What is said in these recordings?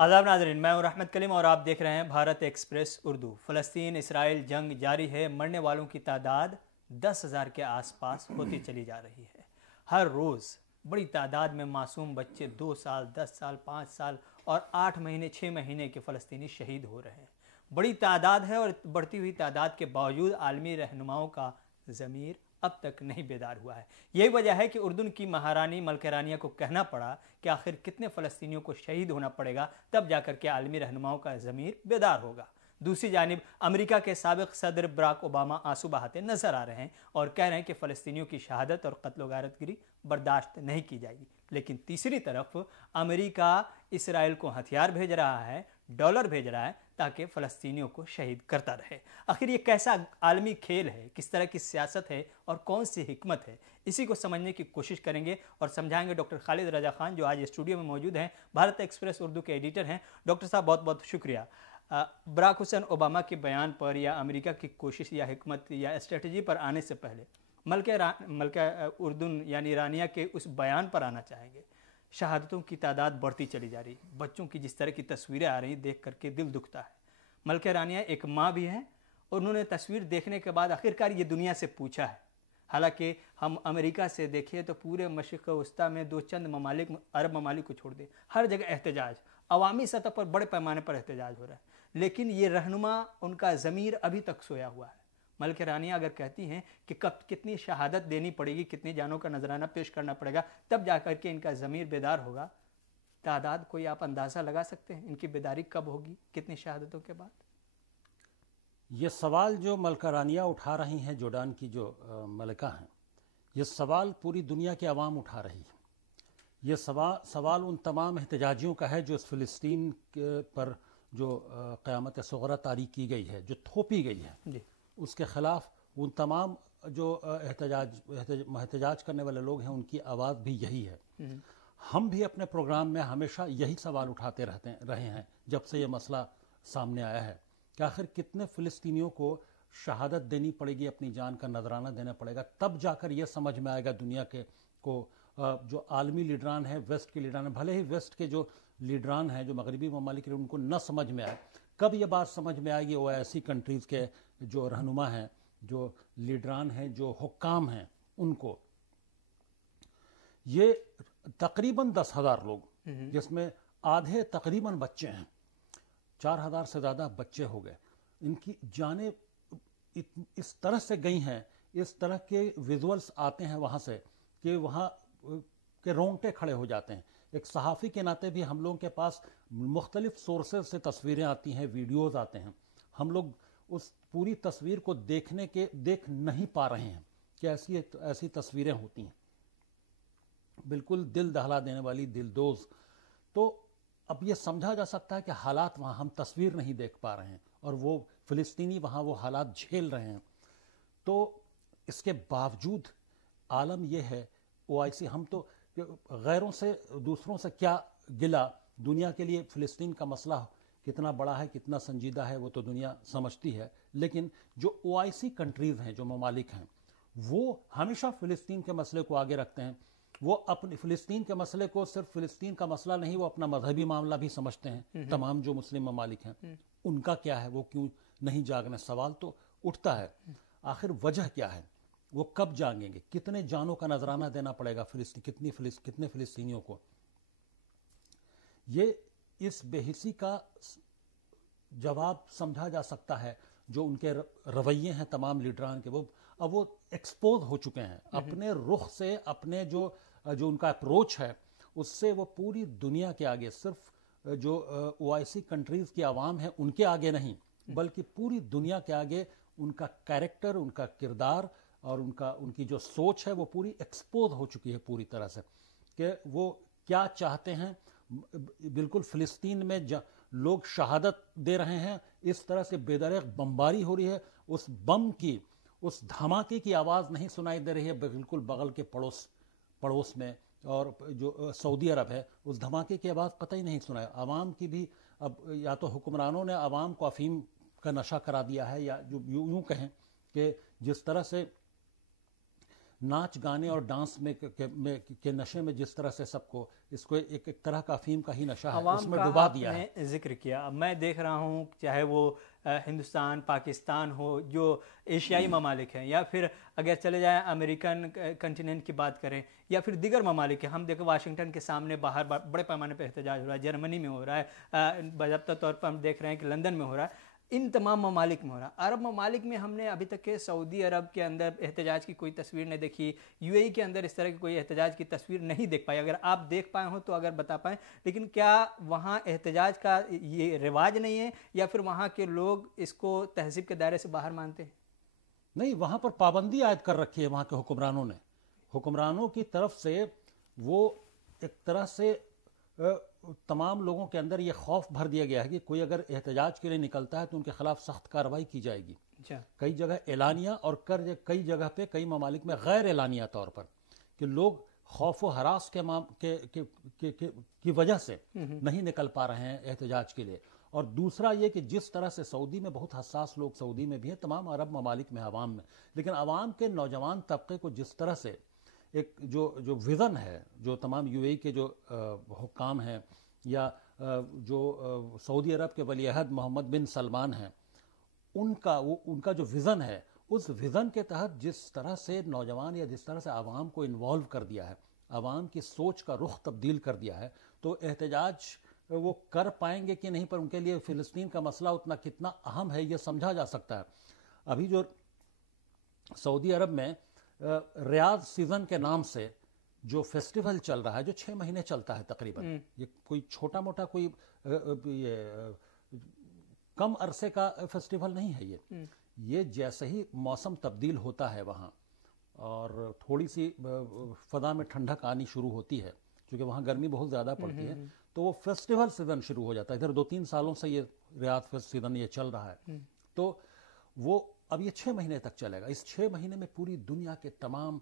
आदाब नाज़रीन, मैं हूं रहमत कलीम और आप देख रहे हैं भारत एक्सप्रेस उर्दू। फ़लस्तीन इसराइल जंग जारी है। मरने वालों की तादाद 10,000 के आसपास होती चली जा रही है। हर रोज़ बड़ी तादाद में मासूम बच्चे 2 साल, 10 साल, 5 साल और 8 महीने, 6 महीने के फ़लस्तीनी शहीद हो रहे हैं। बड़ी तादाद है और बढ़ती हुई तादाद के बावजूद आलमी रहनुमाओं का ज़मीर अब तक नहीं बेदार हुआ है। यही वजह है कि उर्दन की महारानी मलका रानिया को कहना पड़ा कि आखिर कितने फ़लस्तीनियों को शहीद होना पड़ेगा तब जाकर के आलमी रहनुमाओं का ज़मीर बेदार होगा। दूसरी जानिब अमेरिका के साबिक़ सदर बराक ओबामा आंसू बहाते नजर आ रहे हैं और कह रहे हैं कि फ़लस्तीनियों की शहादत और कत्ल गारतगिरी बर्दाश्त नहीं की जाएगी। लेकिन तीसरी तरफ अमेरिका इसराइल को हथियार भेज रहा है, डॉलर भेज रहा है ताकि फ़लस्तीनियों को शहीद करता रहे। आखिर ये कैसा आलमी खेल है, किस तरह की सियासत है और कौन सी हिकमत है, इसी को समझने की कोशिश करेंगे और समझाएंगे डॉक्टर खालिद रजा खान, जो आज स्टूडियो में मौजूद हैं, भारत एक्सप्रेस उर्दू के एडिटर हैं। डॉक्टर साहब, बहुत बहुत शुक्रिया। बराक हुसैन ओबामा के बयान पर या अमेरिका की कोशिश या हिकमत या स्ट्रेटजी पर आने से पहले मलका उर्दन यानी रानिया के उस बयान पर आना चाहेंगे। शहादतों की तादाद बढ़ती चली जा रही, बच्चों की जिस तरह की तस्वीरें आ रही देख करके दिल दुखता है। मलका रानिया एक माँ भी हैं और उन्होंने तस्वीर देखने के बाद आखिरकार ये दुनिया से पूछा है। हालांकि हम अमेरिका से देखिए तो पूरे मशरिक़ वस्ता में दो चंद ममालिक, अरब ममालिक को छोड़ दे, हर जगह एहतजाज, अवामी सतह पर बड़े पैमाने पर एहतजाज हो रहा है। लेकिन ये रहनुमा, उनका ज़मीर अभी तक सोया हुआ है। मलका रानिया अगर कहती हैं कि कब कितनी शहादत देनी पड़ेगी, कितनी जानों का नजराना पेश करना पड़ेगा तब जाकर के इनका ज़मीर बेदार होगा, तादाद कोई आप अंदाज़ा लगा सकते हैं इनकी बेदारी कब होगी, कितनी शहादतों के बाद? ये सवाल जो मलका रानिया उठा रही हैं, जोर्डान की जो मलिका हैं, ये सवाल पूरी दुनिया की आवाम उठा रही है। ये सवाल उन तमाम एहतजाजियों का है जो इस फ़लस्तीन पर जो क़यामत सुग़रा तारीख की गई है, जो थोपी गई है जी, उसके ख़िलाफ़ उन तमाम जो एहतजाज करने वाले लोग हैं, उनकी आवाज़ भी यही है। हम भी अपने प्रोग्राम में हमेशा यही सवाल उठाते रहे हैं जब से ये मसला सामने आया है कि आखिर कितने फ़लस्तीनियों को शहादत देनी पड़ेगी, अपनी जान का नजराना देना पड़ेगा, तब जाकर ये समझ में आएगा दुनिया के को जो आलमी लीडरान है, वेस्ट के लीडरान है, भले ही वेस्ट के जो लीडरान हैं, जो मगरबी ममालिक हैं, उनको न समझ में आए, कब ये बात समझ में आएगी ओआईसी कंट्रीज़ के जो रहनुमा हैं, जो लीडरान हैं, जो हुक्काम हैं, उनको। ये तकरीबन 10,000 लोग, जिसमें आधे तकरीबन बच्चे हैं, 4,000 से ज़्यादा बच्चे हो गए, इनकी जानें इस तरह से गई हैं, इस तरह के विजुअल्स आते हैं वहाँ से कि वहाँ के रोंगटे खड़े हो जाते हैं। एक सहाफ़ी के नाते भी हम लोगों के पास मुख्तलिफ सोर्सेज से तस्वीरें आती हैं, वीडियोज़ आते हैं, हम लोग उस पूरी तस्वीर को देख नहीं पा रहे हैं कि ऐसी तस्वीरें होती हैं, बिल्कुल दिल दहला देने वाली, दिलदोज़। तो अब ये समझा जा सकता है कि हालात वहाँ, हम तस्वीर नहीं देख पा रहे हैं और वो फ़लस्तीनी वहाँ वो हालात झेल रहे हैं। तो इसके बावजूद आलम यह है, ओआईसी, हम तो गैरों से, दूसरों से क्या गिला, दुनिया के लिए फ़लस्तीन का मसला कितना बड़ा है, कितना संजीदा है, वो तो दुनिया समझती है। लेकिन जो ओआईसी कंट्रीज़ हैं, जो ममालिक हैं, वो हमेशा फ़लस्तीन के मसले को आगे रखते हैं। वो अपने फ़लस्तीन के मसले को सिर्फ फ़लस्तीन का मसला नहीं, वो अपना मजहबी मामला भी समझते हैं। तमाम जो मुस्लिम ममालिक हैं, उनका क्या है, वो क्यों नहीं जागने? सवाल तो उठता है, आखिर वजह क्या है, वो कब जागेंगे, कितने जानों का नजराना देना पड़ेगा कितने फ़लस्तीनियों को? ये इस बेहिसी का जवाब समझा जा सकता है जो उनके रवैये हैं तमाम लीडरान के, वो एक्सपोज हो चुके हैं अपने रुख से, अपने जो उनका अप्रोच है उससे। वो पूरी दुनिया के आगे, सिर्फ जो ओआईसी कंट्रीज़ की आवाम है उनके आगे नहीं, बल्कि पूरी दुनिया के आगे उनका कैरेक्टर, उनका किरदार और उनकी जो सोच है वो पूरी एक्सपोज हो चुकी है पूरी तरह से कि वो क्या चाहते हैं। बिल्कुल फ़लस्तीन में लोग शहादत दे रहे हैं, इस तरह से बेदरग बमबारी हो रही है, उस बम की, उस धमाके की आवाज़ नहीं सुनाई दे रही है। बिल्कुल बगल के पड़ोस में और जो सऊदी अरब है, उस धमाके की आवाज़ कतई नहीं सुनाई। आवाम की भी अब या तो हुक्मरानों ने आवाम को अफीम का नशा करा दिया है, या जो यूँ कहें कि जिस तरह से ناچ گانے اور ڈانس کے نشے میں جس طرح سے سب کو اس کو ایک طرح کا افیم کا ہی نشہ ہے، اس میں ڈبا دیا ہے۔ آپ نے ذکر کیا، میں دیکھ رہا ہوں چاہے وہ ہندوستان، پاکستان ہو، جو ایشیائی ممالک ہیں، یا پھر اگر چلے جائیں امریکن کنٹیننٹ کی بات کریں، یا پھر دیگر ممالک ہیں، ہم دیکھیں واشنگٹن کے سامنے باہر بڑے پیمانے پہ احتجاج ہو رہا ہے، جرمنی میں ہو رہا ہے، باضابطہ طور پر ہم دیکھ رہے ہیں کہ لندن میں ہو رہا ہے، ان تمام ممالک میں ہو رہا ہے۔ عرب ممالک میں ہم نے ابھی تک کہ سعودی عرب کے اندر احتجاج کی کوئی تصویر نہیں دیکھی، یو اے ای کے اندر اس طرح کی کوئی احتجاج کی تصویر نہیں دیکھ پائی۔ اگر آپ دیکھ پائے ہوں تو اگر بتا پائیں، لیکن کیا وہاں احتجاج کا یہ رواج نہیں ہے، یا پھر وہاں کے لوگ اس کو تہذیب کے دائرے سے باہر مانتے ہیں؟ نہیں، وہاں پر پابندی عائد کر رکھی ہے وہاں کے حکمرانوں نے، حکمرانوں کی طرف سے وہ ایک طرح سے تمام لوگوں کے اندر یہ خوف بھر دیا گیا ہے کہ کوئی اگر احتجاج کے لیے نکلتا ہے تو ان کے خلاف سخت کارروائی کی جائے گی۔ کئی جگہ اعلانیہ اور کئی جگہ پہ کئی ممالک میں غیر اعلانیہ طور پر، کہ لوگ خوف و ہراس کی وجہ سے نہیں نکل پا رہے ہیں احتجاج کے لیے۔ اور دوسرا یہ کہ جس طرح سے سعودی میں بہت حساس لوگ سعودی میں بھی ہیں، تمام عرب ممالک میں عوام میں، لیکن عوام کے نوجوان طبقے کو جس طرح سے ایک جو ویژن ہے، جو تمام یو اے ای کے جو حکام ہیں یا جو سعودی عرب کے ولی عہد محمد بن سلمان ہیں، ان کا جو ویژن ہے، اس ویژن کے تحت جس طرح سے نوجوان یا جس طرح سے عوام کو انوالو کر دیا ہے، عوام کی سوچ کا رخ تبدیل کر دیا ہے، تو احتجاج وہ کر پائیں گے کہ نہیں، پر ان کے لیے فلسطین کا مسئلہ کتنا اہم ہے یہ سمجھا جا سکتا ہے۔ ابھی جو سعودی عرب میں ریاض سیزن کے نام سے جو فیسٹیول چل رہا ہے، جو 6 مہینے چلتا ہے تقریباً، یہ کوئی چھوٹا موٹا کوئی کم عرصے کا فیسٹیول نہیں ہے، یہ جیسے ہی موسم تبدیل ہوتا ہے وہاں اور تھوڑی سی فضا میں ٹھنڈک آنی شروع ہوتی ہے، کیونکہ وہاں گرمی بہت زیادہ پڑتی ہے، تو وہ فیسٹیول سیزن شروع ہو جاتا ہے۔ ادھر 2-3 سالوں سے یہ ریاض سیزن یہ چل رہا ہے، تو وہ اب یہ 6 مہینے تک چلے گا۔ اس 6 مہینے میں پوری دنیا کے تمام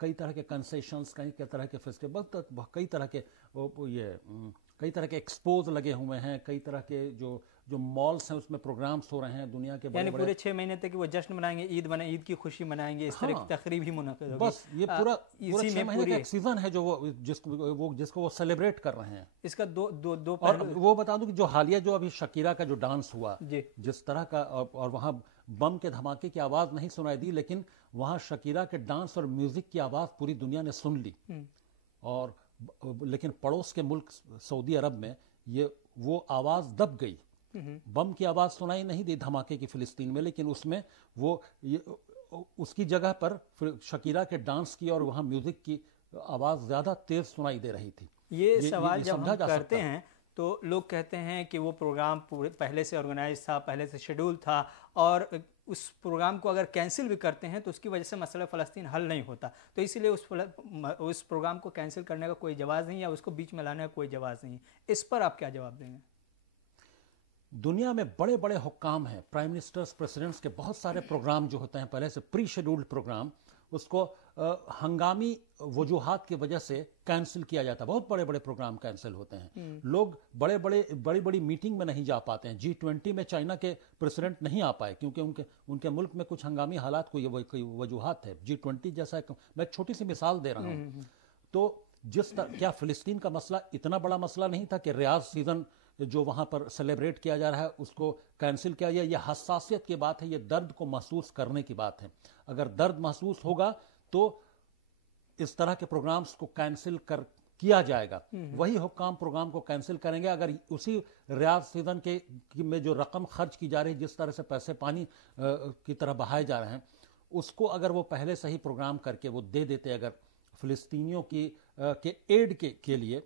کئی طرح کے کنسیشنز، کئی طرح کے فیسٹیول، کئی طرح کے ایکسپوز لگے ہوئے ہیں، کئی طرح کے جو مالز ہیں اس میں پروگرامز ہو رہے ہیں دنیا کے بڑے یعنی پورے 6 مہینے تک وہ جشن منائیں گے، عید کی خوشی منائیں گے، اس طرح کی تقریب ہی منعقد ہوگی۔ بس یہ پورا 6 مہینے کا ایک سیزن ہے جو جس کو وہ سیلیبریٹ کر رہے ہیں۔ اس کا دو اور وہ بتا دوں کہ جو حالیہ جو ابھی شکیرا کا جو ڈانس ہوا، جس طرح کا، اور وہاں بم کے دھماکے کی آواز نہیں سنائی دی، لیکن وہاں شکیرا کے ڈانس اور میوزک کی آواز پوری دنیا نے سن لی، اور لیکن پڑوس کے ملک سعودی عرب میں وہ آواز دب گئی، بم کی آواز سنائی نہیں دی دھماکے کی فلسطین میں، لیکن اس میں وہ اس کی جگہ پر شکیرا کے ڈانس کی اور وہاں میوزک کی آواز زیادہ تیز سنائی دے رہی تھی۔ یہ سوال جب ہم کرتے ہیں تو لوگ کہتے ہیں کہ وہ پروگرام پہلے سے آرگنائز تھا، پہلے سے شیڈول تھا، اور اس پروگرام کو اگر کینسل بھی کرتے ہیں تو اس کی وجہ سے مسئلہ فلسطین حل نہیں ہوتا، تو اسی لیے اس پروگرام کو کینسل کرنے کا کوئی جواز نہیں، یا اس کو بیچ میں لانے کا کوئی جواز نہیں۔ اس پر آپ کیا جواب دیں گے؟ دنیا میں بڑے بڑے حکام ہیں، پرائم منسٹرز، پریزیڈنٹس کے بہت سارے پروگرام جو ہوتے ہیں پہلے سے پری شیڈولڈ پروگرام، اس کو ہنگامی وجوہات کی وجہ سے کینسل کیا جاتا ہے۔ بہت بڑے بڑے پروگرام کینسل ہوتے ہیں، لوگ بڑی بڑی میٹنگ میں نہیں جا پاتے ہیں۔ G20 میں چائنا کے پریزیڈنٹ نہیں آ پائے کیونکہ ان کے ملک میں کچھ ہنگامی حالات کوئی وجوہات ہے۔ G20 جیسا میں ایک چھوٹی سی مثال دے رہا ہوں، تو کیا فلسطین کا مسئلہ اتنا بڑا مسئلہ نہیں تھا کہ ریاض سیزن جو وہاں پر سیلیبریٹ کیا جا رہا ہے اس کو کینسل کیا جائے؟ یہ حساسیت کی بات ہے، یہ درد کو محسوس کرنے کی بات ہے۔ اگر درد محسوس ہوگا تو اس طرح کے پروگرامز کو کینسل کیا جائے گا۔ وہی حکام پروگرام کو کینسل کریں گے اگر اسی ریاض سیزن میں جو رقم خرچ کی جا رہی ہے، جس طرح سے پیسے پانی کی طرح بہائے جا رہے ہیں، اس کو اگر وہ پہلے سے ہی پروگرام کر کے وہ دے دیتے اگر فلسطینیوں کے ایڈ کے لیے،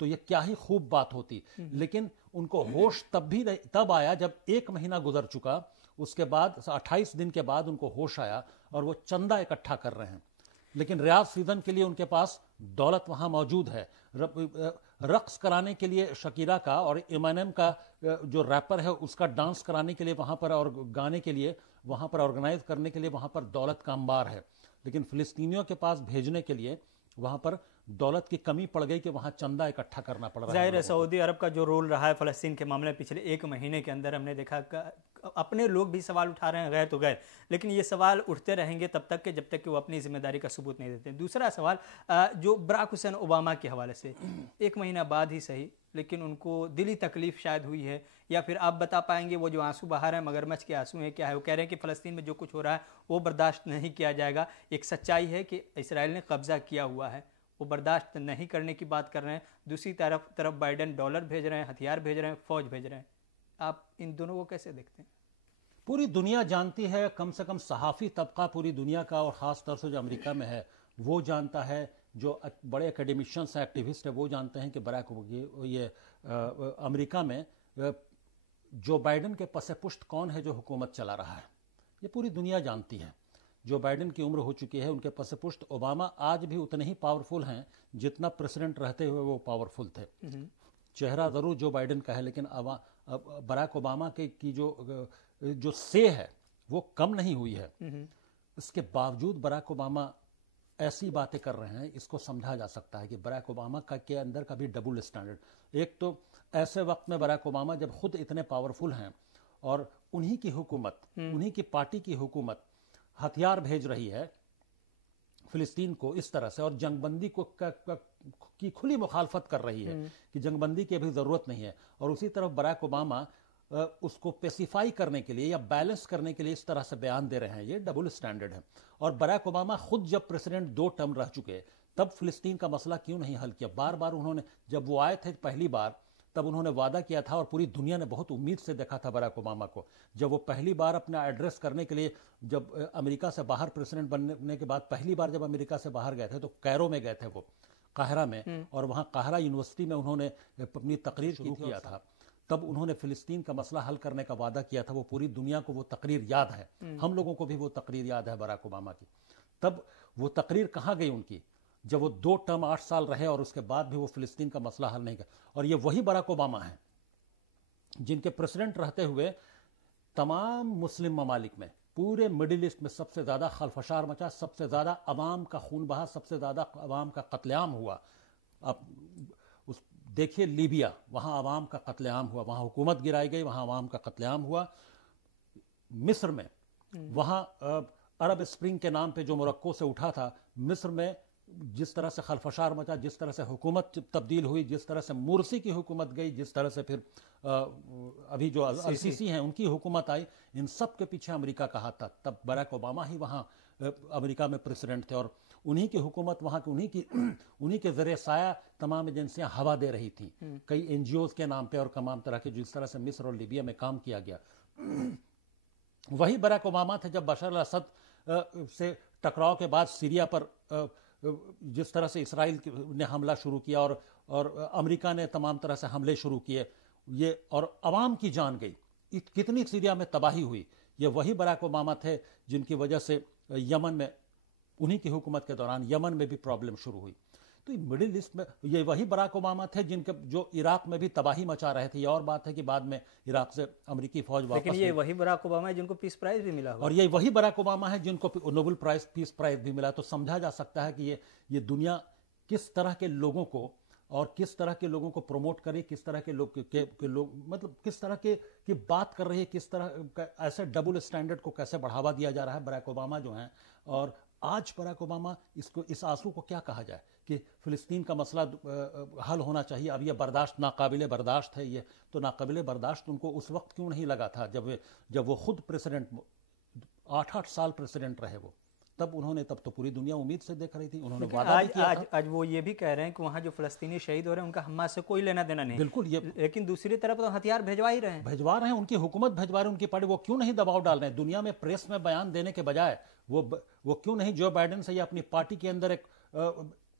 تو یہ کیا ہی خوب بات ہوتی۔ لیکن ان کو ہوش تب آیا جب 1 مہینہ گزر چکا، اس کے بعد 28 دن کے بعد ان کو ہوش آیا اور وہ چندہ اکٹھا کر رہے ہیں۔ لیکن ریاض سیزن کے لیے ان کے پاس دولت وہاں موجود ہے، رقص کرانے کے لیے شکیرا کا اور ایمانیم کا جو ریپر ہے اس کا ڈانس کرانے کے لیے وہاں پر، اور گانے کے لیے وہاں پر، آرگنائز کرنے کے لیے وہاں پر دولت کا انبار ہے، لیکن فلسطینیوں کے پاس بھیجنے کے لیے वहाँ पर दौलत की कमी पड़ गई कि वहाँ चंदा इकट्ठा करना पड़ रहा है। ज़ाहिर है सऊदी अरब का जो रोल रहा है फ़लस्तीन के मामले में पिछले एक महीने के अंदर हमने देखा अपने लोग भी सवाल उठा रहे हैं, गैर तो गैर, लेकिन ये सवाल उठते रहेंगे तब तक कि जब तक कि वो अपनी जिम्मेदारी का सबूत नहीं देते। दूसरा सवाल जो बराक हुसैन ओबामा के हवाले से, एक महीना बाद ही सही लेकिन उनको दिली तकलीफ शायद हुई है, या फिर आप बता पाएंगे वो जो आंसू बहा रहे हैं मगरमच्छ के आंसू हैं क्या है? वो कह रहे हैं कि फ़लस्तीन में जो कुछ हो रहा है वो बर्दाश्त नहीं किया जाएगा। एक सच्चाई है कि इसराइल ने कब्ज़ा किया हुआ है, वो बर्दाश्त नहीं करने की बात कर रहे हैं। दूसरी तरफ बाइडेन डॉलर भेज रहे हैं, हथियार भेज रहे हैं, फौज भेज रहे हैं। आप इन दोनों को कैसे देखते हैं? पूरी दुनिया जानती है, कम से कम सहाफ़ी तबका पूरी दुनिया का और ख़ास तौर से जो अमेरिका में है वो जानता है, जो बड़े एकेडमिशियंस हैं, एक्टिविस्ट हैं, वो जानते हैं कि अमेरिका में जो बाइडेन के पसे पुश्त कौन है जो हुकूमत चला रहा है, ये पूरी दुनिया जानती है। जो बाइडेन की उम्र हो चुकी है, उनके पसे पुश्त ओबामा आज भी उतने ही पावरफुल हैं जितना प्रेसिडेंट रहते हुए वो पावरफुल थे। चेहरा ज़रूर जो बाइडेन का है, लेकिन बराक ओबामा की जो से है वो कम नहीं हुई है। इसके बावजूद बराक ओबामा ऐसी बातें कर रहे हैं, इसको समझा जा सकता है कि बराक ओबामा के अंदर का भी डबल स्टैंडर्ड। एक तो ऐसे वक्त में बराक ओबामा जब खुद इतने पावरफुल हैं और उन्हीं की हुकूमत, उन्हीं की पार्टी की हुकूमत हथियार भेज रही है फिलिस्तीन को इस तरह से, और जंगबंदी की खुली मुखालफत कर रही है कि जंगबंदी की अभी ज़रूरत नहीं है, और उसी तरफ बराक ओबामा उसको पेसिफाई करने के लिए या बैलेंस करने के लिए इस तरह से बयान दे रहे हैं। ये डबल स्टैंडर्ड है। और बराक ओबामा खुद जब प्रेसिडेंट 2 टर्म रह चुके तब फिलिस्तीन का मसला क्यों नहीं हल किया? बार बार उन्होंने, जब वो आए थे पहली बार, तब उन्होंने वादा किया था और पूरी दुनिया ने बहुत उम्मीद से देखा था बराक ओबामा को। जब वो पहली बार अपना एड्रेस करने के लिए, जब अमेरिका से बाहर प्रेसिडेंट बनने के बाद पहली बार जब अमेरिका से बाहर गए थे तो कैरो में गए थे, वो काहिरा में, और वहाँ काहिरा यूनिवर्सिटी में उन्होंने अपनी तकरीर शुरू किया था। तब उन्होंने फिलिस्तीन का मसला हल करने का वादा किया था। वो पूरी दुनिया को वो तकरीर याद है, हम लोगों को भी वो तकरीर याद है बराक ओबामा की। तब वो तकरीर कहाँ गई उनकी, जब वो 2 टर्म 8 साल रहे और उसके बाद भी वो फिलिस्तीन का मसला हल नहीं किया। और ये वही बराक ओबामा हैं जिनके प्रेसिडेंट रहते हुए तमाम मुस्लिम ममालिक में, पूरे मिडिल ईस्ट में सबसे ज़्यादा खलफशार मचा, सबसे ज़्यादा अवाम का खून बहा, सबसे ज़्यादा अवाम का कत्लेआम हुआ। अब देखिए लीबिया, वहाँ अवाम का कत्लेआम हुआ, वहाँ हुकूमत गिराई गई, वहाँ अवाम का कत्लेआम हुआ। मिस्र में, वहाँ अरब स्प्रिंग के नाम पे जो मोरक्को से उठा था, मिस्र में जिस तरह से खलफशार मचा, जिस तरह से हुकूमत तब्दील हुई, जिस तरह से मुर्सी की हुकूमत गई, जिस तरह से फिर अभी जो अल-सीसी हैं उनकी हुकूमत आई, इन सब के पीछे अमेरिका का हाथ था। तब बराक ओबामा ही वहाँ अमेरिका में प्रेसिडेंट थे और उन्हीं की हुकूमत, वहाँ की उन्हीं के ज़रिए साया तमाम एजेंसियां हवा दे रही थी, कई NGOs के नाम पे और तमाम तरह के, जिस तरह से मिस्र और लीबिया में काम किया गया। वही बराक ओबामा थे जब बशर अल-असद से टकराव के बाद सीरिया पर जिस तरह से इसराइल ने हमला शुरू किया और अमेरिका ने तमाम तरह से हमले शुरू किए, ये और अवाम की जान गई, कितनी सीरिया में तबाही हुई। ये वही बराक ओबामा थे जिनकी वजह से यमन में, उन्हीं की हुकूमत के दौरान यमन में भी प्रॉब्लम शुरू हुई। तो मिडिल ईस्ट में ये वही बराक ओबामा थे जिनके जो इराक में भी तबाही मचा रहे थे। ये और बात है कि बाद में इराक से अमेरिकी फौज वापस, लेकिन ये वही बराक ओबामा है जिनको पीस प्राइज भी मिला, और ये वही बराक ओबामा है जिनको नोबेल प्राइज पीस प्राइज भी मिला। तो समझा जा सकता है कि ये दुनिया किस तरह के लोगों को और किस तरह के लोगों को प्रमोट करे, किस तरह के लोग मतलब किस तरह की बात कर रही है, किस तरह ऐसे डबल स्टैंडर्ड को कैसे बढ़ावा दिया जा रहा है बराक ओबामा जो हैं। और आज बराक ओबामा इस आंसू को क्या कहा जाए कि फिलिस्तीन का मसला हल होना चाहिए, अब ये बर्दाश्त नाकाबिले बर्दाश्त है। ये तो नाकाबिले बर्दाश्त उनको उस वक्त क्यों नहीं लगा था जब वो खुद प्रेसिडेंट 8-8 साल प्रेसिडेंट रहे वो, तब तो पूरी दुनिया उम्मीद से देख रही थी। उन्होंने वादा भी किया था। आज वो ये भी कह रहे हैं कि वहाँ जो फ़लस्तीनी शहीद हो रहे हैं उनका हमास से कोई लेना देना नहीं। बिल्कुल, ये लेकिन दूसरी तरफ तो हथियार भेजवा रहे हैं, उनकी हुकूमत भेजवा रहे हैं, उनकी पार्टी। वो क्यों नहीं दबाव डाल रहे हैं दुनिया में? प्रेस में बयान देने के बजाय वो क्यों नहीं जो बाइडेन से या अपनी पार्टी के अंदर एक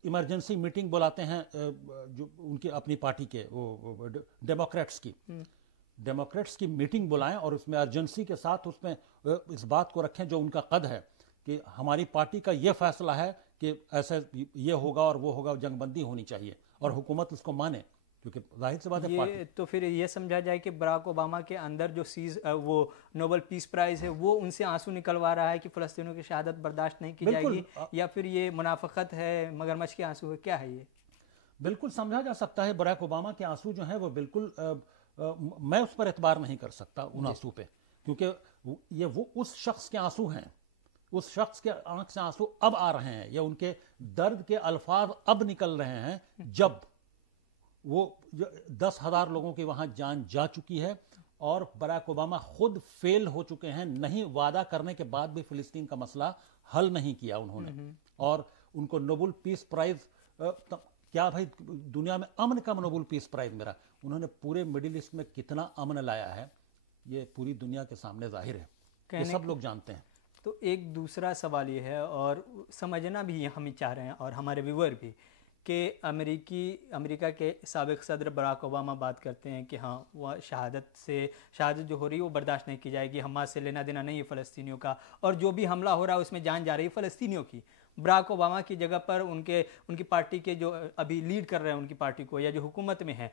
इमरजेंसी मीटिंग बुलाते हैं, जो उनकी अपनी पार्टी के डेमोक्रेट्स की मीटिंग बुलाएं और उसमें अर्जेंसी के साथ उसमें इस बात को रखें जो उनका कद है कि हमारी पार्टी का ये फैसला है कि ऐसे ये होगा और वो होगा, जंगबंदी होनी चाहिए, और हुकूमत उसको माने। کیونکہ ظاہر سی بات ہے یہ تو پھر یہ سمجھا جائے کہ براک اوباما کے اندر جو وہ نوبل پیس پرائز ہے وہ ان سے آنسو نکلوا رہا ہے کہ فلسطینیوں کی شہادت برداشت نہیں کی جائے گی، یا پھر یہ منافقت ہے، مگرمچھ کے آنسو ہے، کیا ہے یہ؟ بالکل سمجھا جا سکتا ہے براک اوباما کے آنسو جو ہیں وہ بالکل میں اس پر اعتبار نہیں کر سکتا ان آنسو پہ، کیونکہ یہ وہ اس شخص کے آنسو ہیں، اس شخص کے آنکھ سے آنسو اب آ رہے ہیں، یا ان کے درد کے الفاظ اب نکل رہے ہیں جب وہ 10,000 لوگوں کی وہاں جان جا چکی ہے، اور براک اوباما خود فیل ہو چکے ہیں، نہیں وعدہ کرنے کے بعد بھی فلسطین کا مسئلہ حل نہیں کیا انہوں نے، اور ان کو نوبل پیس پرائز کیا بھائی دنیا میں امن کا نوبل پیس پرائز ملا، انہوں نے پورے مڈل ایسٹ میں کتنا امن لایا ہے یہ پوری دنیا کے سامنے ظاہر ہے، یہ سب لوگ جانتے ہیں۔ تو ایک دوسرا سوال یہ ہے، اور سمجھنا بھی ہم چاہ رہے ہیں اور ہمارے ویور بھی، کہ امریکہ کے سابق صدر براک اوباما بات کرتے ہیں کہ ہاں وہ شہادت جو ہو رہی ہے وہ برداشت نہیں کی جائے گی، حماس سے لینا دینا نہیں ہے فلسطینیوں کا، اور جو بھی حملہ ہو رہا ہے اس میں جان جا رہی ہے فلسطینیوں کی۔ براک اوباما کی جگہ پر ان کی پارٹی کے جو ابھی لیڈ کر رہے ہیں ان کی پارٹی کو، یا جو حکومت میں ہے،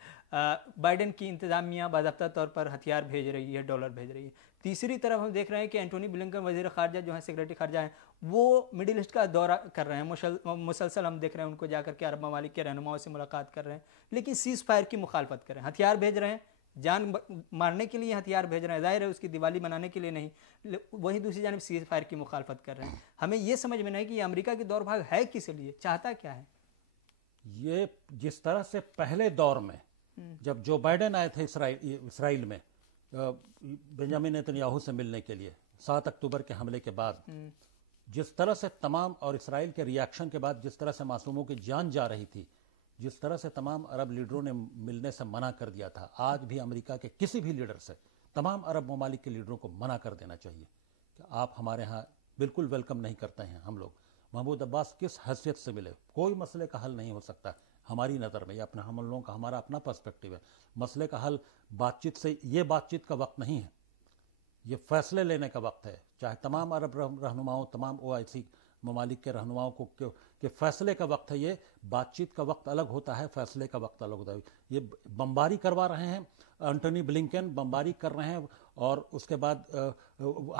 بائیڈن کی انتظامیہ باضابطہ طور پر ہتھیار بھیج رہی ہے، ڈالر بھیج رہی ہے۔ تیسری طرف ہم دیکھ رہے ہیں کہ اینٹونی بلنکن وزیر خارجہ جو ہیں، سیکریٹری خارجہ ہیں، وہ مڈل ایسٹ کا دورہ کر رہے ہیں، مسلسل ہم دیکھ رہے ہیں ان کو جا کر کے عرب ممالک کے رہنماؤں سے ملاقات کر رہے ہیں، لیکن سیز فائر کی مخالفت کر رہے ہیں، ہتھیار بھیج رہے ہیں، جان مارنے کے لیے ہتھیار بھیج رہے ہیں، ظاہر ہے اس کی دیوالی منانے کے لیے نہیں، وہیں دوسری جانب سیز فائر کی مخالفت کر رہے ہیں۔ ہمیں یہ سمجھ میں نہیں کہ یہ امریکہ کی دور بھاگ ہے کس لیے، چاہتا کیا ہے؟ یہ جس طرح سے پہلے دور میں جب جو بائیڈن آئے تھے اسرائیل میں بنیامین نیتنیاہو سے ملنے کے لیے 7 اکتوبر کے حملے کے بعد، جس طرح سے تمام اور اسرائیل کے ری ایکشن کے بعد جس طرح سے معصوموں کی جان جا رہی تھی، جس طرح سے تمام عرب لیڈروں نے ملنے سے منع کر دیا تھا، آج بھی امریکہ کے کسی بھی لیڈر سے تمام عرب ممالک کے لیڈروں کو منع کر دینا چاہیے کہ آپ ہمارے ہاں بالکل ویلکم نہیں کرتے ہیں ہم لوگ۔ محمود عباس کس حیثیت سے ملے، کوئی مسئلے کا حل نہیں ہو سکتا ہماری نظر میں، یہ اپنے ہم لوگوں کا ہمارا اپنا پرسپیکٹیو ہے۔ مسئلے کا حل بات چیت سے، یہ بات چیت کا وقت نہیں ہے، یہ فیصلے لینے کا وقت ہے، چاہے تمام عرب رہنماؤں، تمام OIC ممالک کے رہنماؤں کو کہ فیصلے کا وقت ہے، یہ بات چیت کا وقت الگ ہوتا ہے، فیصلے کا وقت الگ ہوتا ہے۔ یہ بمباری کروا رہے ہیں، اینٹونی بلنکن بمباری کر رہے ہیں، اور اس کے بعد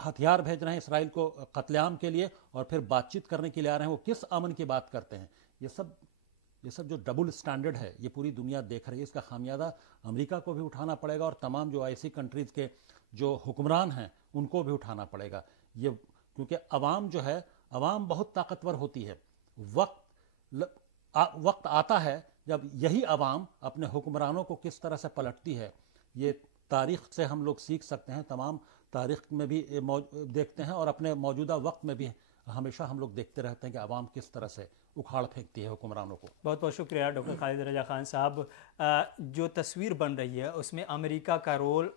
ہتھیار بھیج رہے ہیں اسرائیل کو قتل عام کے لیے، اور پھر بات چیت کرنے کے لیے آ رہے ہیں، وہ کس امن کی بات کرتے ہیں؟ یہ سب جو ڈبل سٹینڈرڈ ہے یہ پوری دنیا دیکھ رہی ہے، اس کا خامیازہ امریکہ کو بھی اٹھانا پڑے گا، اور تمام جو OIC کنٹریز کے جو حکمران ہیں ان کو بھی اٹھانا پڑے گا۔ یہ کیونکہ عوام جو ہے، عوام بہت طاقتور ہوتی ہے، وقت آتا ہے جب یہی عوام اپنے حکمرانوں کو کس طرح سے پلٹتی ہے۔ یہ تاریخ سے ہم لوگ سیکھ سکتے ہیں، تمام تاریخ میں بھی دیکھتے ہیں، اور اپنے موجودہ وقت میں بھی ہمیشہ ہم لوگ دیکھتے رہتے ہیں کہ عوام کس طرح سے اکھاڑ پھینکتی ہے حکمرانوں کو۔ بہت بہت شکریہ ڈاکٹر خالد رضا خان صاحب۔ جو تصویر بن رہی ہے اس میں امریکہ کا رول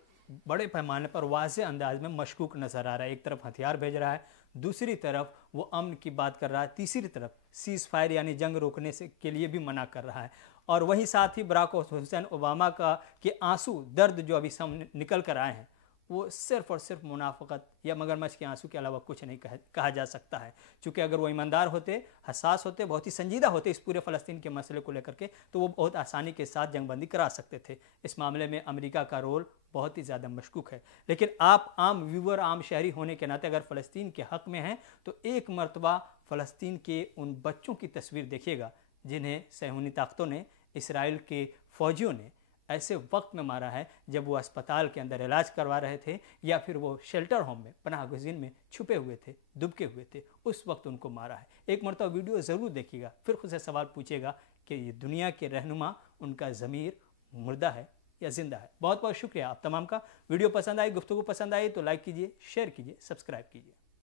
بڑے پیمانے پر واضح انداز میں مشکوک نظر آ رہا ہے۔ ایک طرف ہتھیار بھیج رہا ہے، دوسری طرف وہ امن کی بات کر رہا ہے، تیسری طرف سیز فائر یعنی جنگ روکنے کے لیے بھی منع کر رہا ہے، اور وہیں ساتھ ہی براک حسین اوباما کے آنسو، درد جو ابھی سامنے نکل کر آئے ہیں، وہ صرف اور صرف منافقت یا مگرمچھ کے آنسو کے علاوہ کچھ نہیں کہا جا سکتا ہے۔ چونکہ اگر وہ ایماندار ہوتے، حساس ہوتے، بہت ہی سنجیدہ ہوتے اس پورے فلسطین کے مسئلے کو لے کر کے، تو وہ بہت آسانی کے ساتھ جنگ بندی کرا سکتے تھے۔ اس معاملے میں امریکہ کا رول بہت ہی زیادہ مشکوک ہے۔ لیکن آپ عام ویور، عام شہری ہونے کے ناطے اگر فلسطین کے حق میں ہیں تو ایک مرتبہ فلسطین کے ان بچوں کی تصویر دیکھیے گا جنہیں صہیونی طاقتوں نے، اسرائیل کے فوجیوں نے ایسے وقت میں مارا ہے جب وہ اسپتال کے اندر علاج کروا رہے تھے، یا پھر وہ شیلٹر ہوم میں، پناہ گزین میں چھپے ہوئے تھے، دبکے ہوئے تھے، اس وقت ان کو مارا ہے۔ ایک مرتبہ ویڈیو ضرور دیکھیے گا، پھر خود سے سوال پوچھے گا کہ یہ دنیا کے رہنما، ان کا ضمیر مردہ ہے یا زندہ ہے۔ بہت بہت شکریہ آپ تمام کا۔ ویڈیو پسند آئی، گفتگو پسند آئی تو لائک کیجئے، شیئر کیجئے، سبسکرائب کیجئے۔